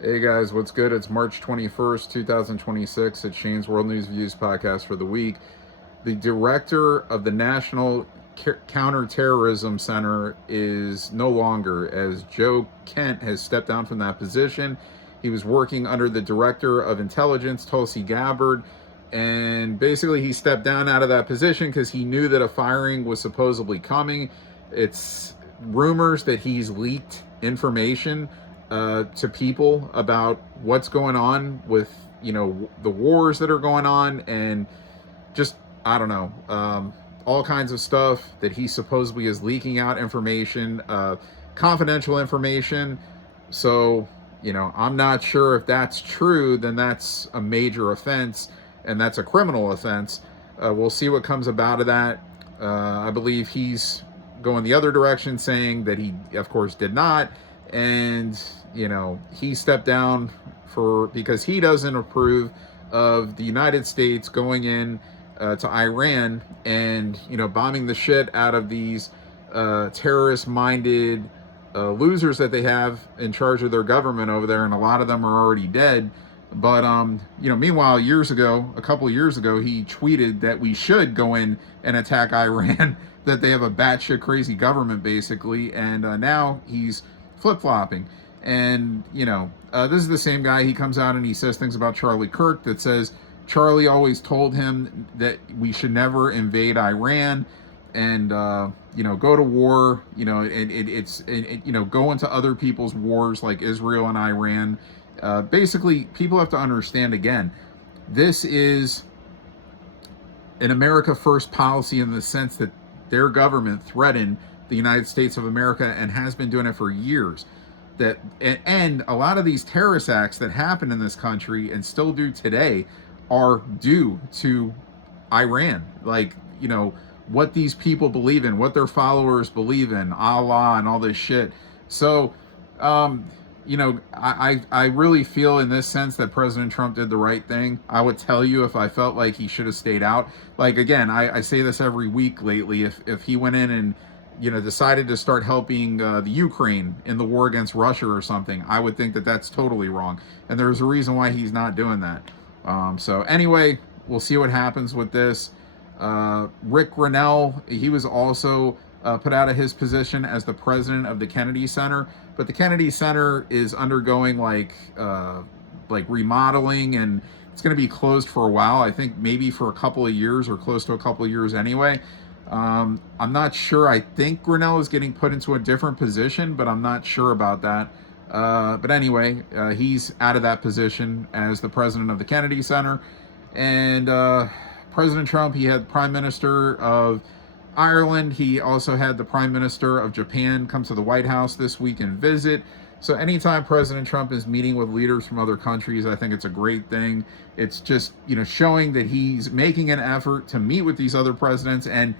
Hey guys, what's good? It's March 21st, 2026. It's Shane's World News Views podcast for the week. The director of the National Counterterrorism Center is no longer, as Joe Kent has stepped down from that position. He was working under the director of intelligence, Tulsi Gabbard, and basically he stepped down out of that position because he knew that a firing was supposedly coming. It's rumors that he's leaked information to people about what's going on with the wars that are going on, and just I don't know, all kinds of stuff that he supposedly is leaking out information, confidential information. So I'm not sure if that's true. Then that's a major offense, and that's a criminal offense. We'll see what comes about of that. I believe he's going the other direction, saying that he, of course, did not, and he stepped down because he doesn't approve of the United States going in to Iran and bombing the shit out of these terrorist-minded losers that they have in charge of their government over there, and a lot of them are already dead. But meanwhile, a couple of years ago, he tweeted that we should go in and attack Iran, that they have a batshit crazy government basically, and now he's flip-flopping. And this is the same guy. He comes out and he says things about Charlie Kirk that says Charlie always told him that we should never invade Iran and go to war, go into other people's wars like Israel and Iran. Basically, people have to understand, again, this is an America First policy in the sense that their government threatened the United States of America and has been doing it for years. And a lot of these terrorist acts that happen in this country and still do today are due to Iran. Like, what these people believe in, what their followers believe in, Allah and all this shit. So, I really feel in this sense that President Trump did the right thing. I would tell you if I felt like he should have stayed out. Like, again, I say this every week lately. If he went in and decided to start helping the Ukraine in the war against Russia or something, I would think that that's totally wrong. And there's a reason why he's not doing that. So anyway, we'll see what happens with this. Rick Grinnell, he was also put out of his position as the president of the Kennedy Center. But the Kennedy Center is undergoing like remodeling, and it's going to be closed for a while. I think maybe for a couple of years, or close to a couple of years anyway. I'm not sure. I think Grinnell is getting put into a different position, but I'm not sure about that. But anyway, he's out of that position as the president of the Kennedy Center. And President Trump, he had Prime Minister of Ireland. He also had the Prime Minister of Japan come to the White House this week and visit. So anytime President Trump is meeting with leaders from other countries, I think it's a great thing. It's just, showing that he's making an effort to meet with these other presidents and,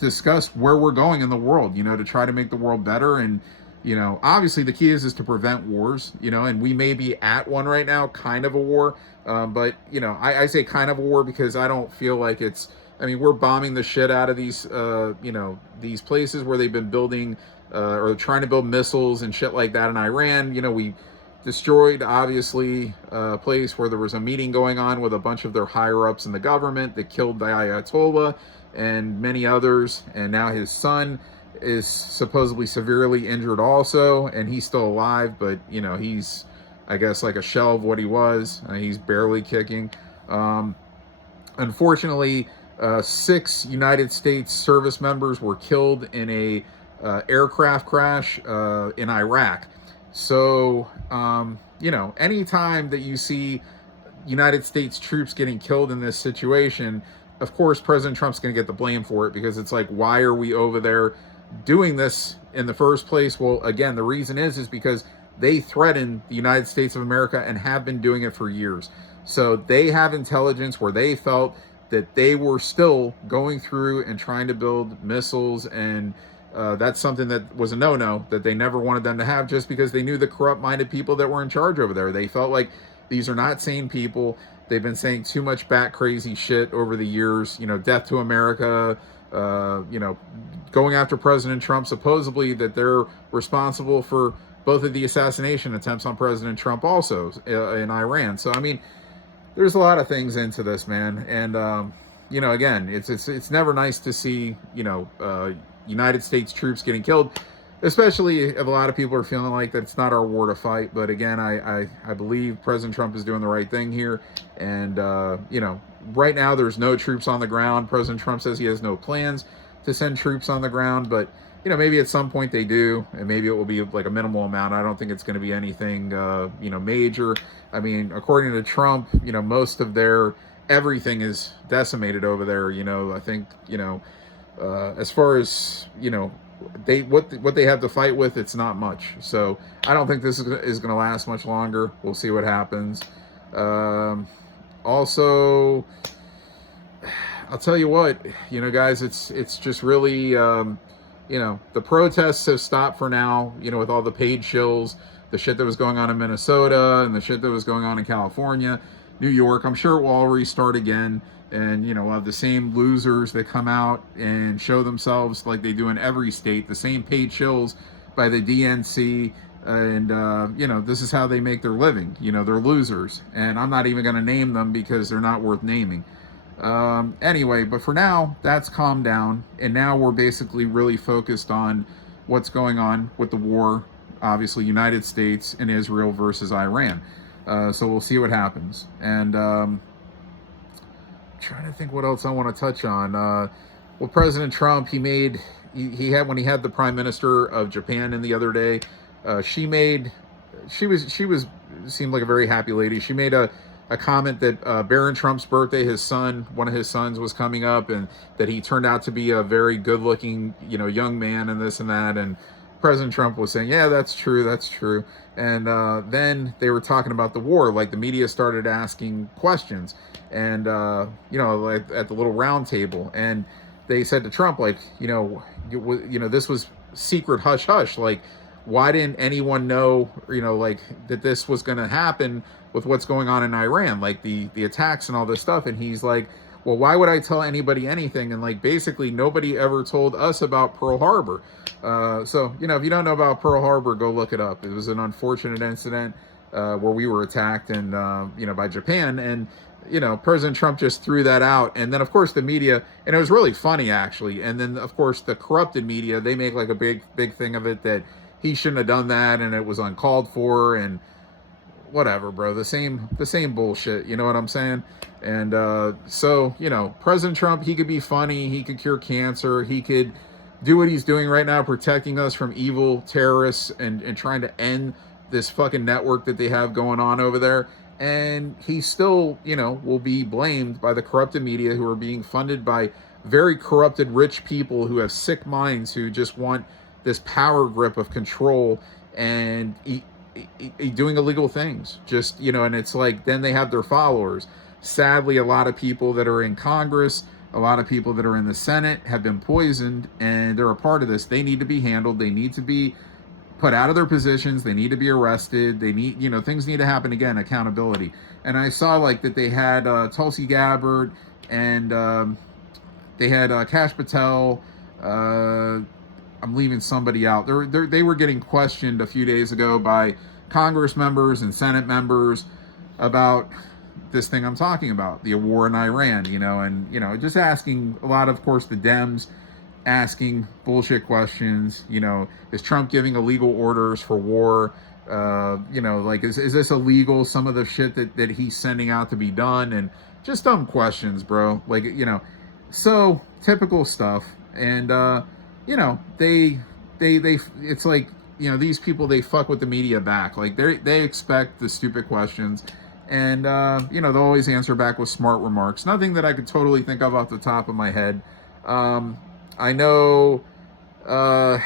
discuss where we're going in the world, to try to make the world better. And, obviously the key is to prevent wars, and we may be at one right now, kind of a war. But, I say kind of a war because I don't feel like we're bombing the shit out of these, these places where they've been building or trying to build missiles and shit like that in Iran. We destroyed, obviously, a place where there was a meeting going on with a bunch of their higher-ups in the government that killed the Ayatollah and many others. And now his son is supposedly severely injured also, and he's still alive, but, he's, I guess, like a shell of what he was. He's barely kicking. Unfortunately, 6 United States service members were killed in a aircraft crash in Iraq. So, anytime that you see United States troops getting killed in this situation, of course, President Trump's going to get the blame for it, because it's like, why are we over there doing this in the first place? Well, again, the reason is because they threatened the United States of America and have been doing it for years. So they have intelligence where they felt that they were still going through and trying to build missiles, and that's something that was a no-no, that they never wanted them to have, just because they knew the corrupt-minded people that were in charge over there. They felt like these are not sane people. They've been saying too much bat crazy shit over the years, death to America, going after President Trump, supposedly that they're responsible for both of the assassination attempts on President Trump also in Iran. So I mean, there's a lot of things into this, man. And again, it's never nice to see United States troops getting killed, especially if a lot of people are feeling like that it's not our war to fight. But again, I believe President Trump is doing the right thing here. And right now there's no troops on the ground. President Trump says he has no plans to send troops on the ground, but maybe at some point they do, and maybe it will be like a minimal amount. I don't think it's going to be anything, major. I mean, according to Trump, most of their everything is decimated over there. I think, as far as, what they have to fight with, it's not much. So I don't think this is going to last much longer. We'll see what happens. Also, I'll tell you what, guys, it's just really, the protests have stopped for now, with all the paid shills, the shit that was going on in Minnesota and the shit that was going on in California, New York. I'm sure it will all restart again. And, we'll have the same losers that come out and show themselves like they do in every state, the same paid shills by the DNC. And, this is how they make their living. They're losers. And I'm not even going to name them because they're not worth naming. Anyway, but for now, that's calmed down. And now we're basically really focused on what's going on with the war, obviously, United States and Israel versus Iran. So we'll see what happens. And trying to think what else I want to touch on. Well, President Trump, he had when he had the Prime Minister of Japan in the other day, she seemed like a very happy lady. She made a comment that Barron Trump's birthday, one of his sons was coming up, and that he turned out to be a very good-looking, young man, and this and that. And President Trump was saying, yeah, that's true. And then they were talking about the war. Like, the media started asking questions, and like at the little round table, and they said to Trump, like, this was secret hush hush. Like, why didn't anyone know, like, that this was going to happen with what's going on in Iran, like the attacks and all this stuff? And he's like, well, why would I tell anybody anything? And like, basically nobody ever told us about Pearl Harbor. So, if you don't know about Pearl Harbor, go look it up. It was an unfortunate incident where we were attacked and, by Japan. And, President Trump just threw that out. And then, of course, the media, and it was really funny, actually. And then, of course, the corrupted media, they make like a big thing of it that he shouldn't have done that and it was uncalled for and whatever, bro. The same bullshit. You know what I'm saying? And so, President Trump, he could be funny. He could cure cancer. He could do what he's doing right now, protecting us from evil terrorists and trying to end this fucking network that they have going on over there. And he still, will be blamed by the corrupted media who are being funded by very corrupted rich people who have sick minds, who just want this power grip of control and doing illegal things. Just, and it's like, then they have their followers. Sadly, a lot of people that are in Congress, a lot of people that are in the Senate have been poisoned, and they're a part of this. They need to be handled. They need to be put out of their positions. They need to be arrested. They need, things need to happen again, accountability. And I saw like that they had Tulsi Gabbard and they had Kash Patel. I'm leaving somebody out. They were getting questioned a few days ago by Congress members and Senate members about this thing I'm talking about, the war in Iran, and, just asking a lot of course, the Dems asking bullshit questions. Is Trump giving illegal orders for war? Like, is this illegal? Some of the shit that he's sending out to be done, and just dumb questions, bro. Like, so typical stuff. And, they it's like, these people, they fuck with the media back. Like, they expect the stupid questions, and, they'll always answer back with smart remarks. Nothing that I could totally think of off the top of my head. I know, I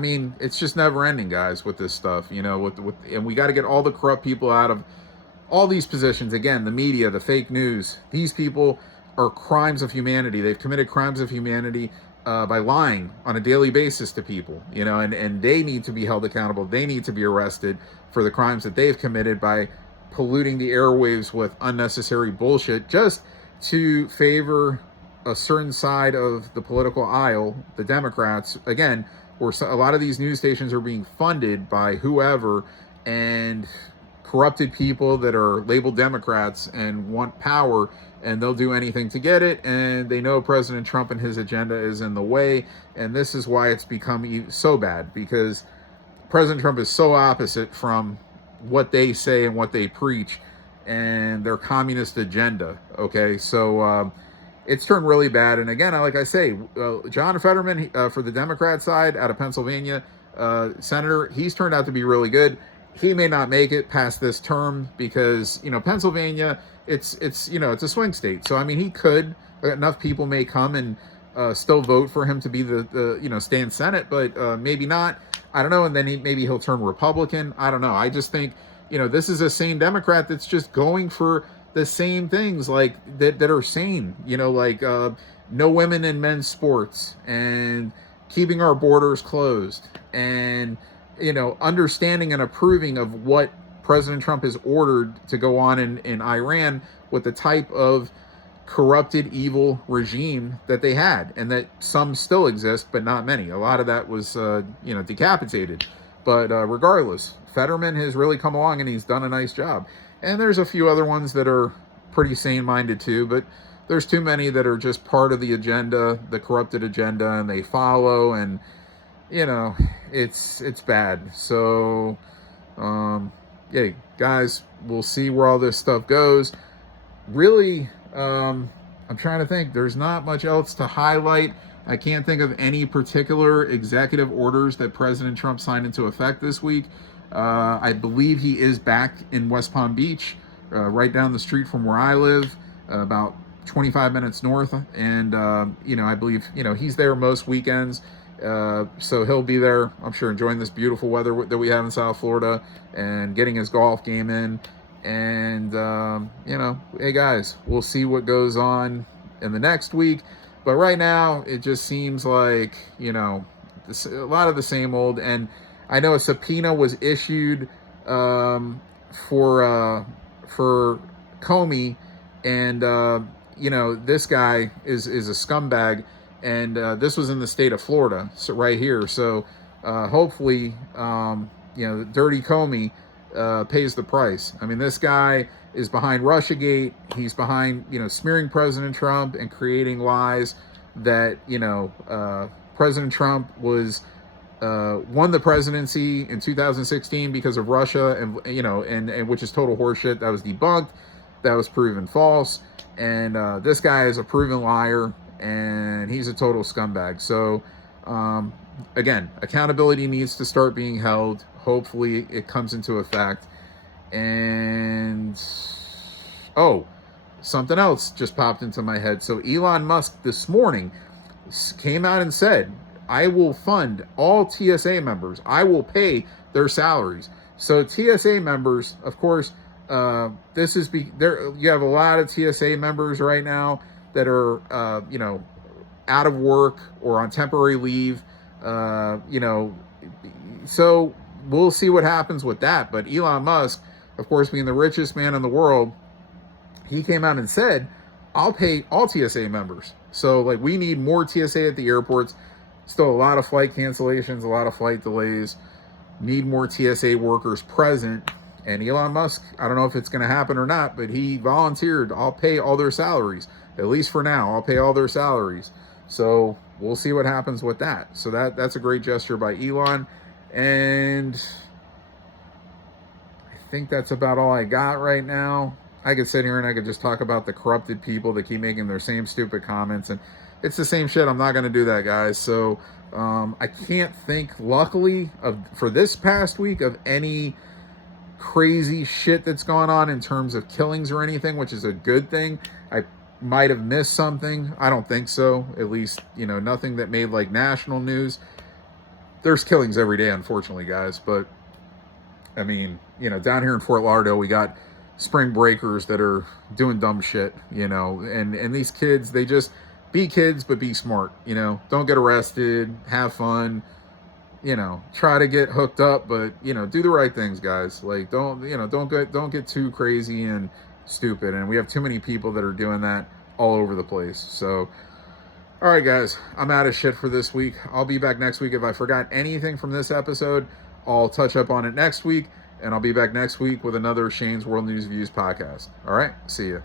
mean, it's just never ending, guys, with this stuff, and we got to get all the corrupt people out of all these positions. Again, the media, the fake news, these people are crimes of humanity. They've committed crimes of humanity by lying on a daily basis to people, and they need to be held accountable. They need to be arrested for the crimes that they've committed by polluting the airwaves with unnecessary bullshit just to favor a certain side of the political aisle, the Democrats, again, or a lot of these news stations are being funded by whoever, and corrupted people that are labeled Democrats and want power, and they'll do anything to get it, and they know President Trump and his agenda is in the way. And this is why it's become so bad, because President Trump is so opposite from what they say and what they preach and their communist agenda. Okay, so it's turned really bad. And again, like I say, John Fetterman for the Democrat side out of Pennsylvania, senator, he's turned out to be really good. He may not make it past this term because, Pennsylvania, it's a swing state. So I mean, he could, enough people may come and still vote for him to be the stay in Senate, but maybe not. I don't know. And then maybe he'll turn Republican. I don't know. I just think, this is a sane Democrat that's just going for the same things like that are sane, like no women in men's sports, and keeping our borders closed, and, understanding and approving of what President Trump has ordered to go on in Iran with the type of corrupted, evil regime that they had, and that some still exist, but not many. A lot of that was, decapitated. But regardless, Fetterman has really come along and he's done a nice job. And there's a few other ones that are pretty sane-minded too, but there's too many that are just part of the agenda, the corrupted agenda, and they follow, and, it's bad. So, yeah, guys, we'll see where all this stuff goes. Really, I'm trying to think. There's not much else to highlight. I can't think of any particular executive orders that President Trump signed into effect this week. I believe he is back in West Palm Beach, right down the street from where I live, about 25 minutes north. And, I believe, he's there most weekends. So he'll be there, I'm sure, enjoying this beautiful weather that we have in South Florida and getting his golf game in. And, hey guys, we'll see what goes on in the next week. But right now, it just seems like, a lot of the same old. And I know a subpoena was issued for Comey, and, this guy is a scumbag. And this was in the state of Florida, so right here. So hopefully, Dirty Comey pays the price. I mean, this guy is behind Russiagate. He's behind, smearing President Trump and creating lies that, President Trump was won the presidency in 2016 because of Russia, and and which is total horseshit. That was debunked. That was proven false. And this guy is a proven liar, and he's a total scumbag. So, again, accountability needs to start being held. Hopefully it comes into effect. And, something else just popped into my head. So Elon Musk this morning came out and said, I will fund all TSA members. I will pay their salaries. So TSA members, of course, this is there. You have a lot of TSA members right now that are, out of work or on temporary leave, so we'll see what happens with that. But Elon Musk, of course, being the richest man in the world, he came out and said, I'll pay all TSA members. So, we need more TSA at the airports. Still a lot of flight cancellations, a lot of flight delays. Need more TSA workers present. And Elon Musk, I don't know if it's going to happen or not, but he volunteered, I'll pay all their salaries. At least for now, I'll pay all their salaries. So we'll see what happens with that. So that's a great gesture by Elon. And I think that's about all I got right now. I could sit here and I could just talk about the corrupted people that keep making their same stupid comments. And it's the same shit. I'm not going to do that, guys. So I can't think, luckily, for this past week of any crazy shit that's gone on in terms of killings or anything, which is a good thing. I might have missed something. I don't think so. At least, nothing that made national news. There's killings every day, unfortunately, guys. But I mean, down here in Fort Lauderdale, we got spring breakers that are doing dumb shit, and these kids, they just be kids, but be smart, don't get arrested, have fun, try to get hooked up, but, do the right things, guys. Don't get too crazy and stupid. And we have too many people that are doing that all over the place. So All right, guys, I'm out of shit for this week. I'll be back next week. If I forgot anything from this episode, I'll touch up on it next week, and I'll be back next week with another Shane's World News Views podcast. All right, see you.